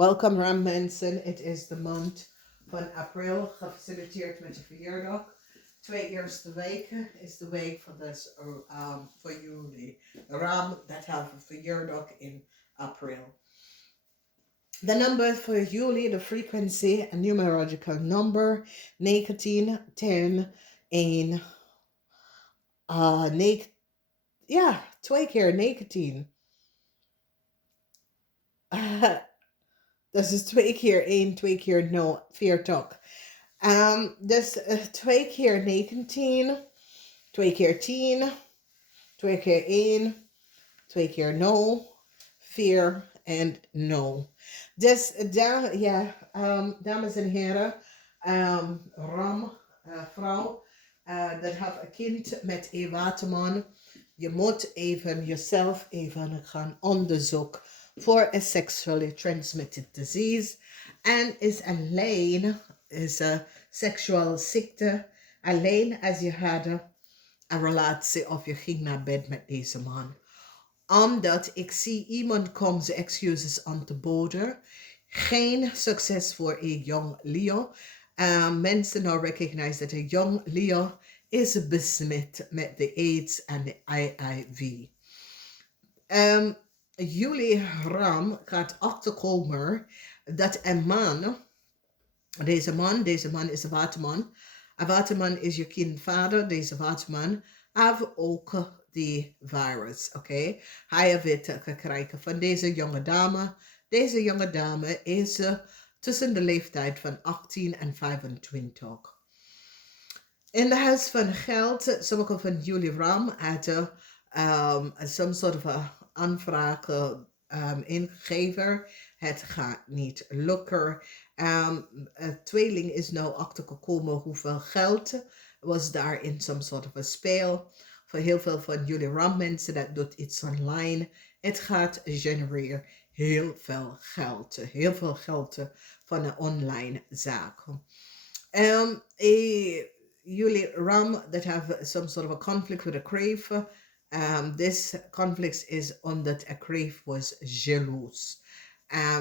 Welkom Ram mensen, het is de maand van april, gefaciliteerd met de verjaardag. 2 eerste weken is de week voor juli. Ram, dat have a verjaardag in april. The number for juli, the frequency, a numerological number, 19, 10, 1, ja, 2 keer 19. Dat is 2 keer 1, 2 keer 0, 40. Dus 2 keer 19, 2 keer 10, 2 keer 1, 2 keer 0, 4 en 0. Dus dames en heren, Ram, vrouw, dat heeft een kind met een waterman. Je moet jezelf even gaan onderzoeken voor een sexually transmitted disease. En is een seksueel ziekte alleen als je had een relatie of je ging naar bed met deze man. Omdat ik zie iemand komt zijn excuses aan te boden. Geen succes voor een jong Leo. Mensen nou recognize dat een jong Leo is besmet met de AIDS en de IIV. Jullie Ram gaat achterkomen dat een man, deze man is een waterman. Een waterman is je kindvader. Deze waterman heeft ook die virus, oké? Hij heeft het gekregen van deze jonge dame. Deze jonge dame is tussen de leeftijd van 18 en 25. In de huis van geld, sommige van jullie Ram hadden some sort of aanvraag ingegeven. Het gaat niet lukken. Een tweeling is nou achtergekomen hoeveel geld was daar in some sort of a speel. Voor heel veel van jullie Ram mensen, dat doet iets online. Het gaat genereren heel veel geld. Heel veel geld van een online zaak. Jullie Ram that have some sort of a conflict with a crave. This conflict is omdat a crave was jaloers.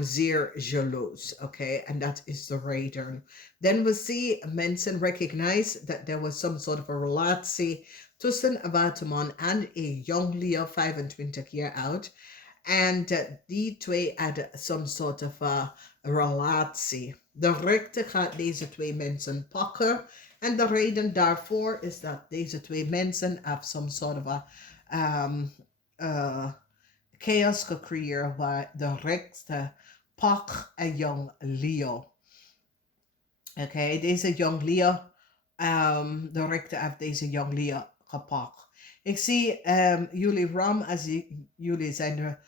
Zeer jaloers, okay? And that is the reden. Then we see mensen recognize that there was some sort of a relatie tussen een waterman en een jong Leo, 25 jaar oud. En die twee hadden some sort of a relatie. De rechter gaat deze twee mensen pakken. En de reden daarvoor is dat deze twee mensen have some sort of a chaos gecreëerd waar de rechter pak een jong Leo. Oké, deze jong Leo, de rechter heeft deze jong Leo gepakt. Ik zie jullie Ram, als jullie zijn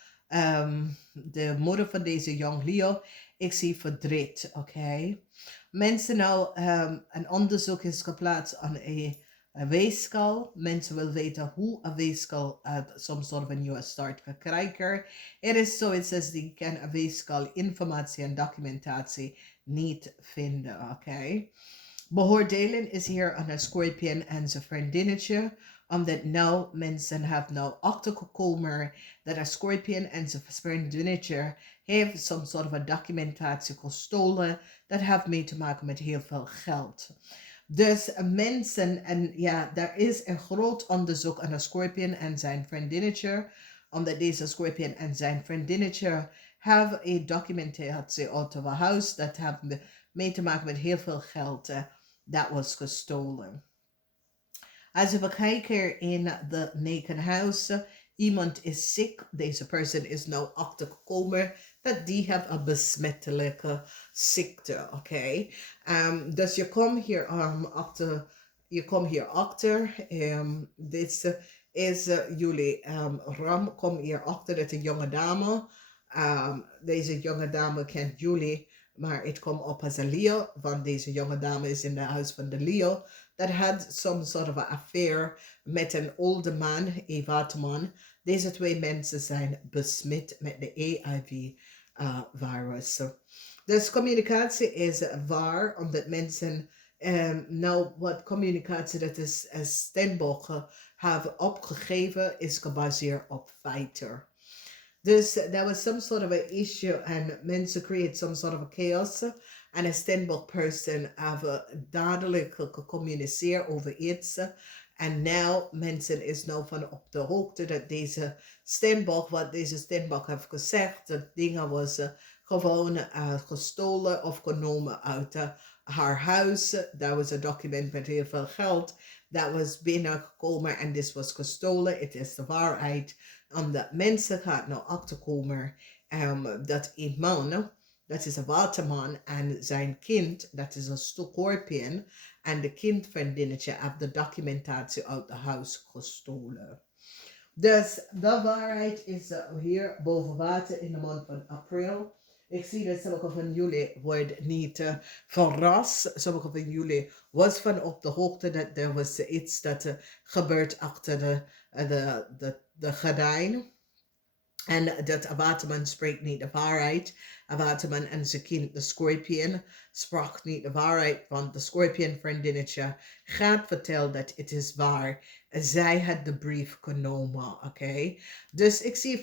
de moeder van deze jong Leo. Ik zie verdriet, oké. Mensen nou, een onderzoek is geplaatst aan een weegschaal. Mensen willen weten hoe een weegschaal some sort of a nieuwe start kan krijgen. Het is zoiets als die kan een weegschaal informatie en documentatie niet vinden, oké. Beoordeling is hier aan een Scorpion en zijn vriendinnetje. Omdat nou mensen hebben nou achtergekomen dat een Scorpion en zijn vriendinnetje heeft some sort of a documentatie gestolen. Dat heeft mee te maken met heel veel geld. Dus mensen, en ja, er is een groot onderzoek aan een Scorpion en zijn vriendinnetje. Omdat deze Scorpion en zijn vriendinnetje hebben een documentatie uit het huis. Dat heeft mee te maken met heel veel geld dat was gestolen. Als we kijken in de nekenhuis, iemand is ziek. Deze persoon is nou achtergekomen dat die heeft een besmettelijke ziekte, oké. Dus je komt hier achter. Dit is jullie Ram. Kom hier achter dat een jonge dame. Deze jonge dame kent jullie. Maar het komt op als een Leo, want deze jonge dame is in het huis van de Leo. Dat had some sort of an affair met een oude man, een waterman. Deze twee mensen zijn besmet met de HIV-virus. Dus communicatie is waar, omdat mensen nou wat communicatie dat is Stenbogen hebben opgegeven, is gebaseerd op feiten. Dus there was some sort of an issue en mensen creëert some sort of a chaos. En een Stenbock person hebben dadelijk gecommuniceerd over iets. En nou, mensen is nou van op de hoogte dat deze Stenbock, wat deze Stenbock heeft gezegd, dat dingen was gewoon gestolen of genomen uit haar huis. Dat was een document met heel veel geld. Dat was binnengekomen en dit was gestolen. Het is de waarheid. Omdat mensen gaan nou achterkomen dat een man, dat is een waterman, en zijn kind, dat is een scorpion, en de kindvriendinnetje heeft de documentatie uit het huis gestolen. Dus de waarheid is hier boven water in de maand van april. Ik zie dat sommige van jullie worden niet verrast. Sommige van jullie was van op de hoogte dat er was iets dat gebeurt achter de gordijn. En dat een waterman spreekt niet de waarheid. Een waterman en zijn kind, de scorpion, sprak niet de waarheid. Want de scorpion vriendinnetje gaat vertellen dat het is waar. Zij had de brief genomen, oké? Dus ik zie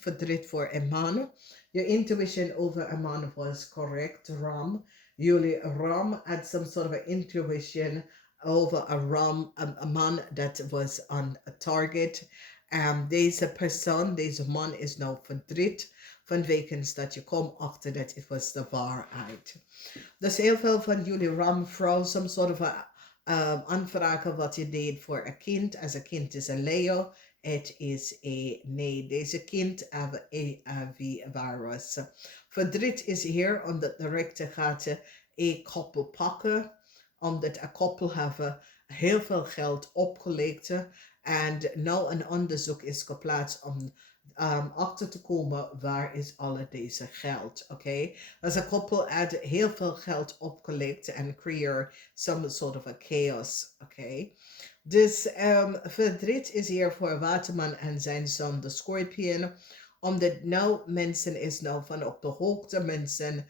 verdriet voor een man. Je intuition over een man was correct, Ram. Jullie Ram had some sort of intuition over a man that was on a target. Deze persoon, deze man is nou verdriet vanwege dat je komt achter dat het was de waarheid. Dus heel veel van jullie Ram-vrouw, some sort of aanvragen wat je deed voor een kind. Als een kind is een Leo, het is een nee. Deze kind heeft een HIV-virus. Verdriet is hier omdat de rechter gaat een koppel pakken. Omdat een koppel hebben heel veel geld opgelegd. En nou een onderzoek is geplaatst om achter te komen waar is alle deze geld. Oké? Dus een koppel had heel veel geld opgelegd en creëert some sort of a chaos. Oké? Dus verdriet is hier voor Waterman en zijn zoon de Scorpion. Omdat nou mensen is nou van op de hoogte. Mensen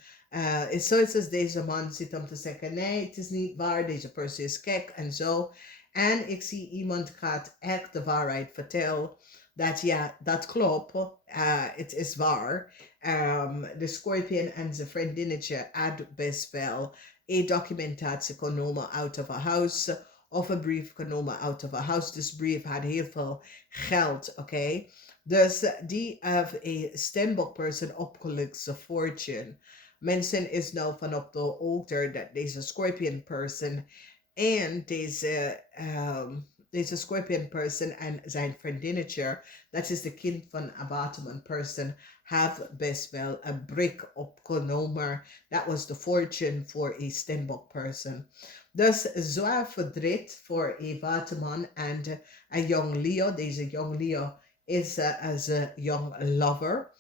is zoiets als deze man zit om te zeggen nee, het is niet waar. Deze persoon is gek en zo. En ik zie iemand gaat echt de waarheid vertellen. Dat ja, dat klopt. Het is waar. De Scorpion en zijn vriendinnetje had best wel een documentatie genomen uit of een huis. Of een brief genomen uit of een huis. Dus brief had heel veel geld, oké? Dus die heeft een Stenbock person opgelukt zijn fortune. Mensen is nou van op de hoogte dat deze Scorpion person en deze Scorpion person en zijn vriendinnetje, dat is de kind van een Waterman person, have best wel een brik opgenomen. Dat was de fortune voor een Stenbock person. Dus zwaar verdriet voor een Waterman en een young Leo. Deze young Leo is as a young lover.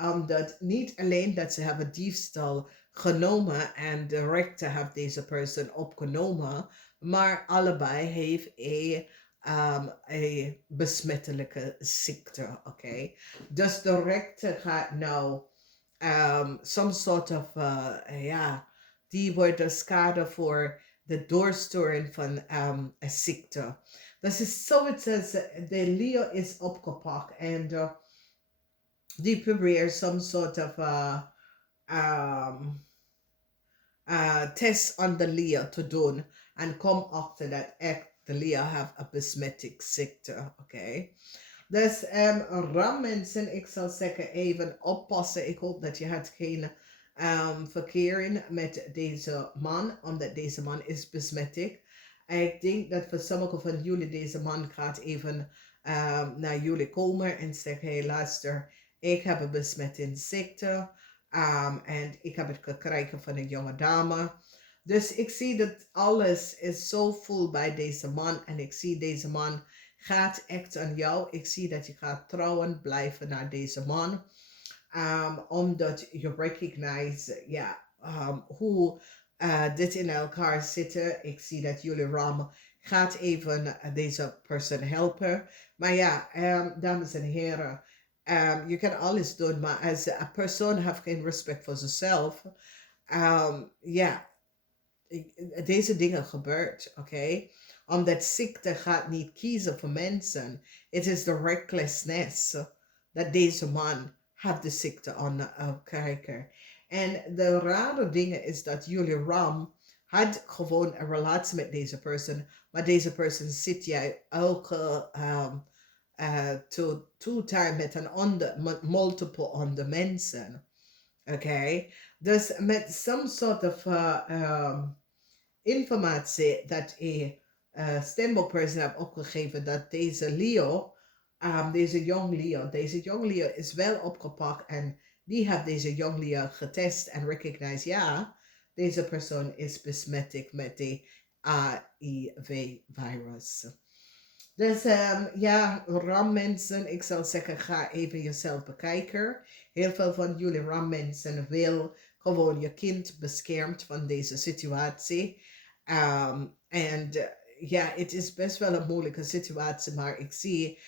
Omdat niet alleen dat ze hebben diefstal genomen en de rechter heeft deze persoon opgenomen, maar allebei heeft een besmettelijke ziekte, oké? Dus de rechter gaat nou some sort of, die wordt schade voor de doorsturing van een ziekte. Dat is zoiets als de Leo is opgepakt en die probeert some sort of test on de Leo te doen en kom achter dat echt de Leo heeft een besmetting ziekte, oké? Dus ram mensen, ik zal zeggen even oppassen. Ik hoop dat je hebt geen verkering met deze man, omdat deze man is besmettig. Ik denk dat voor sommigen van jullie deze man gaat even naar jullie komen en zeggen, hey luister, ik heb een besmetting ziekte en ik heb het gekregen van een jonge dame. Dus ik zie dat alles is zo vol bij deze man en ik zie deze man gaat echt aan jou. Ik zie dat je gaat trouwen blijven naar deze man. Omdat je recognize hoe dit in elkaar zitten. Ik zie dat jullie Ram gaat even deze persoon helpen. Maar ja, dames en heren, je kan alles doen, maar als een persoon heeft geen respect voor zichzelf, deze dingen gebeurt, oké? Omdat ziekte gaat niet kiezen voor mensen. Het is de recklessness. dat deze man heeft de ziekte aan kijken. En de rare dingen is dat jullie Ram had gewoon een relatie met deze persoon, maar deze persoon zit jij elke time met een ander, met multiple andere mensen. Oké, dus met some sort of informatie dat een Stenbock person heeft opgegeven dat deze Leo, deze young Leo is wel opgepakt en die heeft deze young Leo getest en recognized, ja, deze persoon is besmet met de HIV-virus. Dus ja, rammensen, ik zou zeggen, ga even jezelf bekijken. Heel veel van jullie rammensen wil gewoon je kind beschermt van deze situatie. En ja, het is best wel een moeilijke situatie, maar ik zie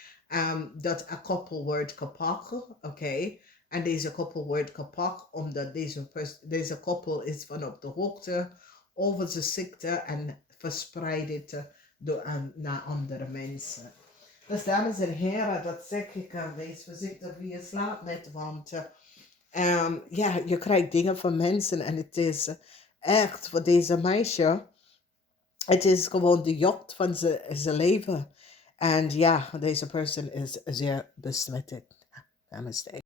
dat een koppel wordt gepakt, oké? En deze koppel wordt gepakt omdat deze koppel is van op de hoogte over de ziekte en verspreidt het naar andere mensen. Dus dames en heren, dat zeg ik, wees voorzichtig wie je slaapt met, want ja, je krijgt dingen van mensen en het is echt voor deze meisje, het is gewoon de jacht van zijn leven. En ja, deze persoon is zeer besmet. Namaste.